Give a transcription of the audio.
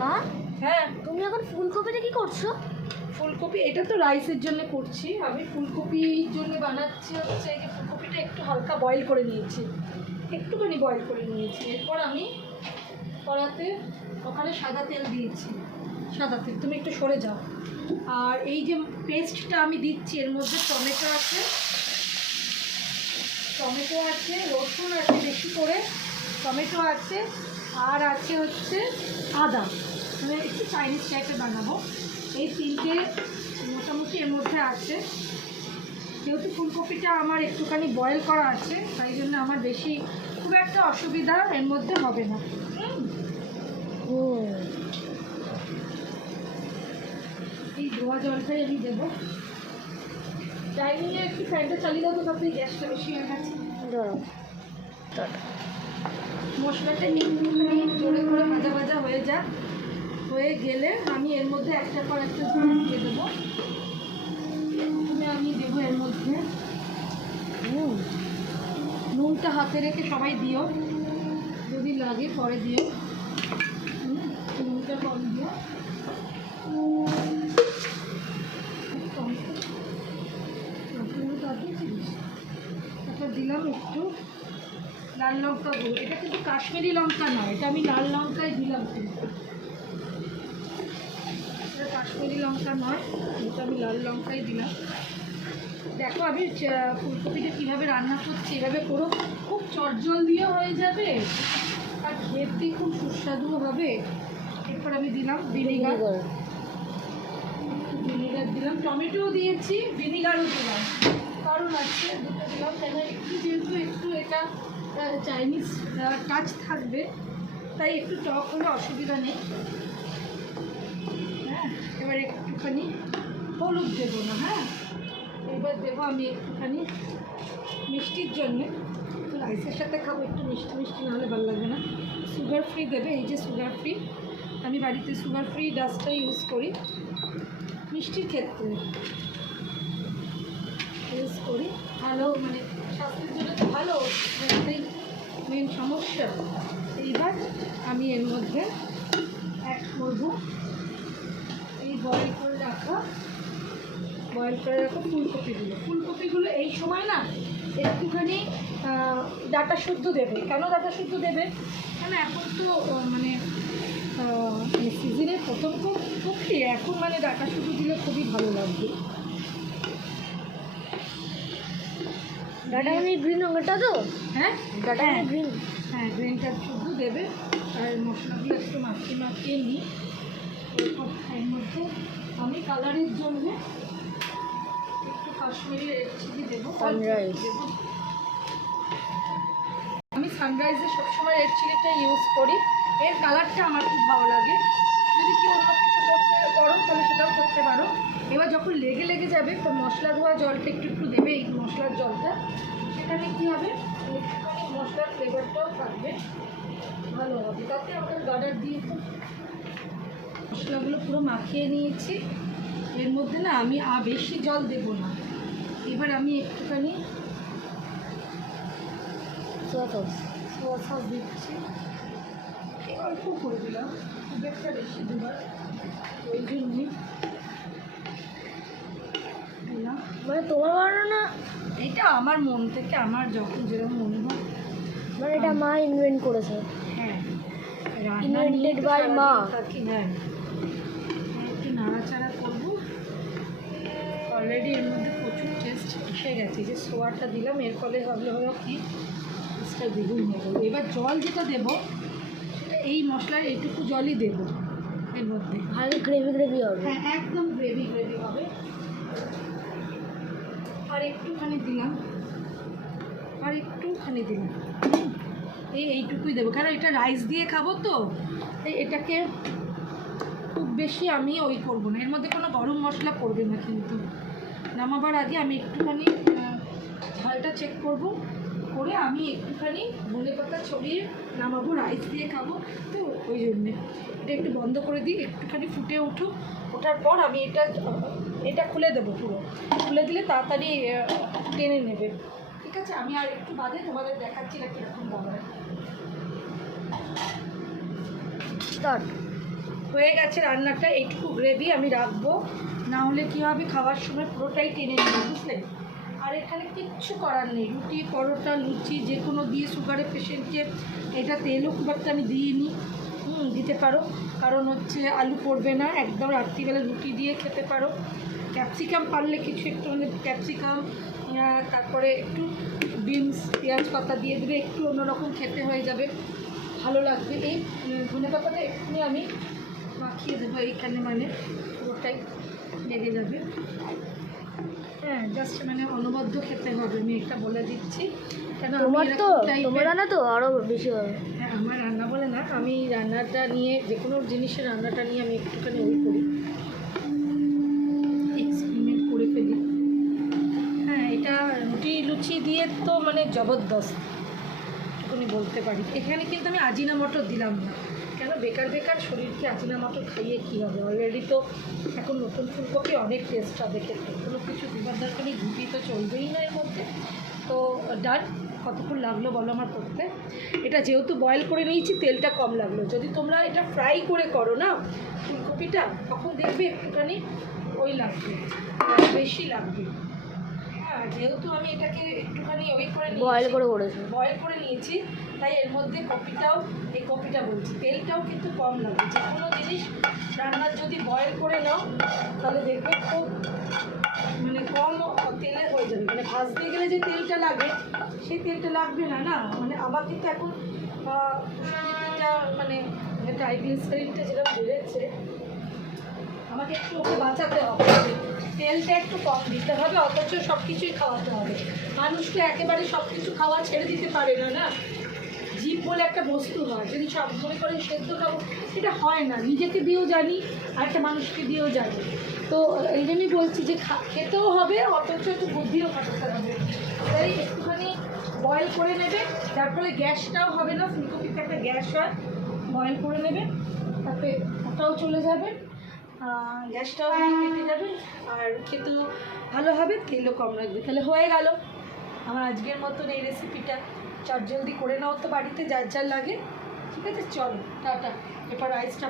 মা, হ্যাঁ তুমি এখন ফুলকপিটা কি করছো? ফুলকপি এটা তো রাইসের জন্য করছি আমি। ফুলকপির জন্য বানাচ্ছি হচ্ছে এই যে ফুলকপিটা একটু হালকা বয়েল করে নিয়েছি, একটুখানি বয়েল করে নিয়েছি। এরপর আমি কড়াতে ওখানে সাদা তেল দিয়েছি, সাদা তেল। তুমি একটু সরে যাও। আর এই যে পেস্টটা আমি দিচ্ছি এর মধ্যে টমেটো আছে, রসুন আছে বেশি করে, টমেটো আছে, আর আছে হচ্ছে আদা, মানে একটু চাইনিজ টাইপের বানাবো। এই তিনটে মোটামুটি এর মধ্যে আছে। যেহেতু ফুলকপিটা আমার একটুখানি বয়েল করা আছে তাই জন্য আমার বেশি খুব একটা অসুবিধা এর মধ্যে হবে না। এই ধোয়া জলটাই আমি দেবো। ডাইনিংয়ে একটু ফ্যানটা চালিয়ে দেবো, তাতে গ্যাসটা বেশি হয়ে গেছে। মশলাটা একটুখানি জোরে করে ভাজা ভাজা হয়ে যাক, হয়ে গেলে আমি এর মধ্যে একটার পর একটা জিনিস দিয়ে দেবো। আমি দেবো এর মধ্যে নুনটা হাতে রেখে সবাই দিও, যদি লাগে পরে দিও। নুনটা কম দিও। তারপর দিলাম একটু লাল লঙ্কা গুঁড়ো। এটা কিন্তু কাশ্মীরি লঙ্কা নয়, এটা আমি লাল লঙ্কাই দিলাম। কিন্তু এটা কাশ্মীরি লঙ্কা নয়, এটা আমি লাল লঙ্কাই দিলাম। দেখো আমি ফুলকপিটা কীভাবে রান্না করছি, এভাবে করো, খুব চটজলদিও হয়ে যাবে আর খেতে খুব সুস্বাদুও হবে। এরপর আমি দিলাম ভিনিগার দিলাম, টমেটোও দিয়েছি, ভিনিগারও দিলাম। কারণ আছে দুটো দিলাম কেন, একটু যেহেতু একটু এটা চাইনিজ টাচ থাকবে তাই একটু টক হলে অসুবিধা নেই। হ্যাঁ, এবার একটুখানি হলুদ দেবো না। হ্যাঁ, এবার দেবো আমি একটুখানি মিষ্টির জন্যে, রাইসের সাথে খাবো, একটু মিষ্টি মিষ্টি নাহলে ভালো লাগবে না। সুগার ফ্রি দেবে, এই যে সুগার ফ্রি, আমি বাড়িতে সুগার ফ্রি ডাস্টটা ইউজ করি মিষ্টির ক্ষেত্রে, ইউজ করি। ভালো, মানে স্বাস্থ্যের জন্য তো ভালো, এটাই মেন সমস্যা। এইবার আমি এর মধ্যে অ্যাড করবো এই বয়েল করে রাখা ফুলকপিগুলো এই সময় না একটুখানি ডাঁটা শুদ্ধ দেবে। কেন ডাঁটা শুদ্ধ দেবে? কেন এখন তো মানে সিজনের প্রথম কপি, এখন মানে ডাঁটা শুদ্ধ দিলে খুবই ভালো লাগবে। ডাটা মানে গ্রিন রঙেরটা তো? হ্যাঁ, ডাটা মানে গ্রিন। হ্যাঁ, গ্রিনটা শুদ্ধ দেবে। আর মশলাগুলো একটু মাখিয়ে নিই। এরপর এর মধ্যে আমি কালারের জন্য একটু কাশ্মীরি রেড চিলি দেবো, সানরাইজ দেবো। আমি সানরাইজে সবসময় রেড চিলিটা ইউজ করি, এর কালারটা আমার খুব ভালো লাগে। যদি কি অন্য কিছু করতে পারো তাহলে সেটাও করতে পারো। এবার যখন লেগে যাবে তো মশলা ধোয়া জলটা একটু দেবে, এই মশলার জলটা, সেখানে কী হবে একটুখানি মশলার ফ্লেভারটাও থাকবে, ভালো হবে। তাতে আমাদের গার্ডার দিয়ে মশলাগুলো পুরো মাখিয়ে নিয়েছি। এর মধ্যে না আমি বেশি জল দেব না। এবার আমি একটুখানি সোয়া সস দিচ্ছি, অল্প করে দিলাম, খুব একটা বেশি দেবার ওই জন্যই দিলাম। মানে তোমার বানানো না? এটা আমার মন থেকে, আমার যখন যেরকম মনে হয়, মানে এটা মা ইনভেন্ট করেছে। হ্যাঁ, ইনভেন্টেড বাই মা। হ্যাঁ, একটু নাড়াচাড়া করবো। অলরেডি এর মধ্যে প্রচুর টেস্ট এসে গেছে, যে সোয়াটা দিলাম এর ফলে হলো কি টেস্টটা দ্বিগুণ হয়ে গেল। এবার জল যেটা দেবো সেটা এই মশলার এইটুকু জলই দেবো এর মধ্যে, হালকা গ্রেভি হবে। হ্যাঁ, একদম গ্রেভি হবে। আর একটুখানি দিলাম, এইটুকুই দেবো, কারণ এটা রাইস দিয়ে খাবো তো, তাই এটাকে খুব বেশি আমি করবো না। এর মধ্যে কোনো গরম মশলা পড়বে না, কিন্তু নামাবার আগে আমি একটুখানি ঝালটা চেক করব, করে আমি একটুখানি ধনেপাতা ছড়িয়ে নামাবো, রাইস দিয়ে খাবো তো ওই জন্যে। এটা একটু বন্ধ করে দিই, একটুখানি ফুটে ওঠার পর আমি এটা খুলে দেবো, পুরো খুলে দিলে তাড়াতাড়ি টেনে নেবে। ঠিক আছে, আমি আর একটু বাদে তোমাদের দেখাচ্ছি না কীরকম দাঁড়ায়। স্টার্ট। হয়ে গেছে রান্নাটা, এইটুকু গ্রেভি আমি রাখবো, না হলে কী হবে খাওয়ার সময় পুরোটাই টেনে নেবে, বুঝলেন। আর এখানে কিচ্ছু করার নেই, রুটি পরোটা লুচি যে কোনো দিয়ে সুগারের পেশেন্টকে এটা তেলও খুব একটা আমি দিইনি, দিতে পারো, কারণ হচ্ছে আলু পড়বে না, একদম রাত্রিবেলা রুটি দিয়ে খেতে পারো। ক্যাপসিকাম পারলে কিছু একটু মানে ক্যাপসিকাম, তারপরে একটু বিনস পেঁয়াজ পাতা দিয়ে দেবে, একটু অন্যরকম খেতে হয়ে যাবে, ভালো লাগবে। এই ধনে পাতাটা একটু আমি মাখিয়ে দেবো এইখানে, মানে পুরোটাই লেগে যাবে। হ্যাঁ, জাস্ট মানে অনবদ্য খেতে হবে, আমি এটা বলে দিচ্ছি, কেন তোমার তো তোমার রান্না তো আরও বেশি হবে। হ্যাঁ, আমার রান্না বলে না, আমি রান্নাটা নিয়ে যে কোনো জিনিসের রান্নাটা নিয়ে আমি একটুখানি ওই করি, এক্সপেরিমেন্ট করে ফেলি। হ্যাঁ, এটা রুটি লুচি দিয়ে তো মানে জবরদস্ত একটুখানি বলতে পারি। এখানে কিন্তু আমি আজিনা মটর দিলাম না, কেন বেকার বেকার শরীরকে আজিনা মটর খাইয়ে কী হবে, অলরেডি তো এখন নতুন ফুলকপি অনেক টেস্ট হবে খেতে, কোনো কিছু দিবার দরকার নেই, ঘুটি তো চলবেই না এর মধ্যে। তো ডান, কতক্ষণ লাগলো বলো আমার করতে। এটা যেহেতু বয়েল করে নিয়েছি তেলটা কম লাগলো, যদি তোমরা এটা ফ্রাই করে করো না ফুলকপিটা, তখন দেখবে একটুখানি ওই লাগবে, বেশি লাগবে। হ্যাঁ, যেহেতু আমি এটাকে একটুখানি ওই করে বয়েল করে করেছো। বয়েল করে নিয়েছি, তাই এর মধ্যে কপিটাও, এই কপিটা বলছি, তেলটাও কিন্তু কম লাগবে। যে কোনো জিনিস রান্নার যদি বয়েল করে নাও তাহলে দেখবে খুব মানে কম তেলে হয়ে যাবে, মানে ভাজতে গেলে যে তেলটা লাগে সেই তেলটা লাগবে না, না মানে আবার কিন্তু এখন এটা মানে ট্রাইগ্লিসারিডটা যেটা বেড়েছে, আমাকে একটু ওকে বাঁচাতে হবে, তেলটা একটু কম দিতে হবে, অথচ সব কিছুই খাওয়াতে হবে। মানুষ তো একেবারে সব কিছু খাওয়া ছেড়ে দিতে পারে না, না জীব বলে একটা বস্তু হয়, যদি সব মনে করে সেদ্ধ খাবো এটা হয় না, নিজেকে দিয়েও জানি আর একটা মানুষকে দিয়েও জানি। তো এই জন্যই বলছি যে খেতেও হবে, অথচ একটু বুদ্ধিও খাটাতে হবে, তাই একটুখানি বয়েল করে নেবে, যার ফলে গ্যাসটাও হবে না, ফুলকপিতে একটা গ্যাস হয়, বয়েল করে নেবে, তারপরে ওটাও চলে যাবে, গ্যাসটাও কেটে যাবে, আর খেতেও ভালো হবে, তেলও কম লাগবে। তাহলে হয়ে গেল আমার আজকের মতন এই রেসিপিটা, চটজলদি করে নাও তো বাড়িতে যার যার লাগে, ঠিক আছে, চলো টাটা। এবার রাইসটা